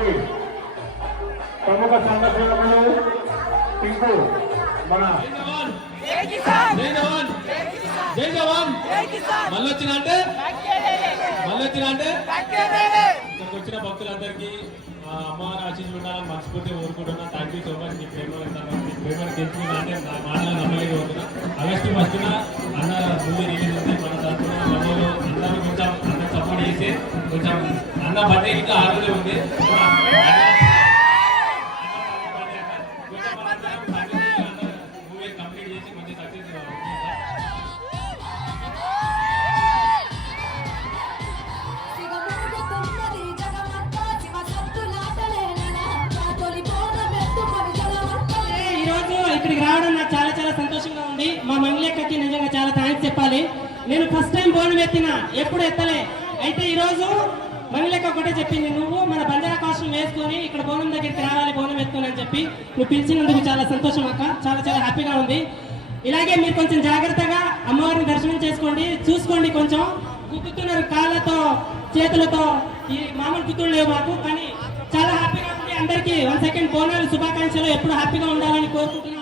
Party ప్రముఖ సంఘటనలు టింకు మన జై జవాన్ మళ్ళొచ్చిన అంటే ఇక్కడికి వచ్చిన భక్తులందరికీ అమ్మవారి ఆశీస్సులు ఉండాలని మనస్ఫూర్తిగా కోరుకుంటున్నా. Thank you so much. మీ ప్రేమను తెలుసుకున్నా అంటే నా మాటలు నమ్మలేదు అవుతున్నా. ఆగస్టు 1న అన్న మూవీ రిలీజ్ ఉంది. మన తరఫున మనలో అందరూ కొంచెం అన్న సపోర్ట్ చేసి కొంచెం అన్న బర్త్డే ఇంకా 6 ఉంది. మూవీ కంప్లీట్ చేసి మంచి సక్సెస్ ఇక్కడికి రావడం నాకు చాలా చాలా సంతోషంగా ఉంది. మా మంగళక్కకి నిజంగా చాలా థ్యాంక్స్ చెప్పాలి. నేను ఫస్ట్ టైం బోనం ఎత్తినా, ఎప్పుడు ఎత్తలే. అయితే ఈరోజు మంగళక్క ఒకటే చెప్పింది, నువ్వు మన బంజారా కాస్ట్యూమ్ వేసుకొని ఇక్కడ బోనం దగ్గరికి రావాలి, బోనం ఎత్తుకొని అని చెప్పి నువ్వు పిలిచినందుకు చాలా సంతోషం అక్క. చాలా చాలా హ్యాపీగా ఉంది. ఇలాగే మీరు కొంచెం జాగ్రత్తగా అమ్మవారిని దర్శనం చేసుకోండి, చూసుకోండి. కొంచెం గుద్దుతున్నారు కాళ్ళతో చేతులతో, ఈ మామూలు గుర్తులు లేవు మాకు, కానీ చాలా హ్యాపీగా ఉంది. అందరికీ 1 సెకండ్ బోనాలు శుభాకాంక్షలు, ఎప్పుడు హ్యాపీగా ఉండాలని కోరుకుంటున్నాను.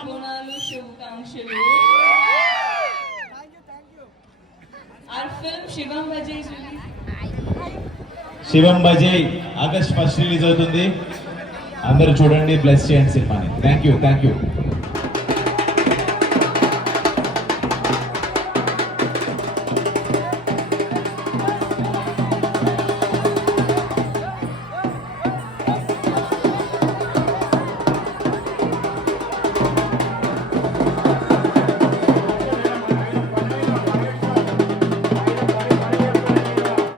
శివం బజయ్ ఆగస్ట్ 1 రిలీజ్ అవుతుంది. అందరూ చూడండి, బ్లెస్ చేయండి సినిమాని. Thank you.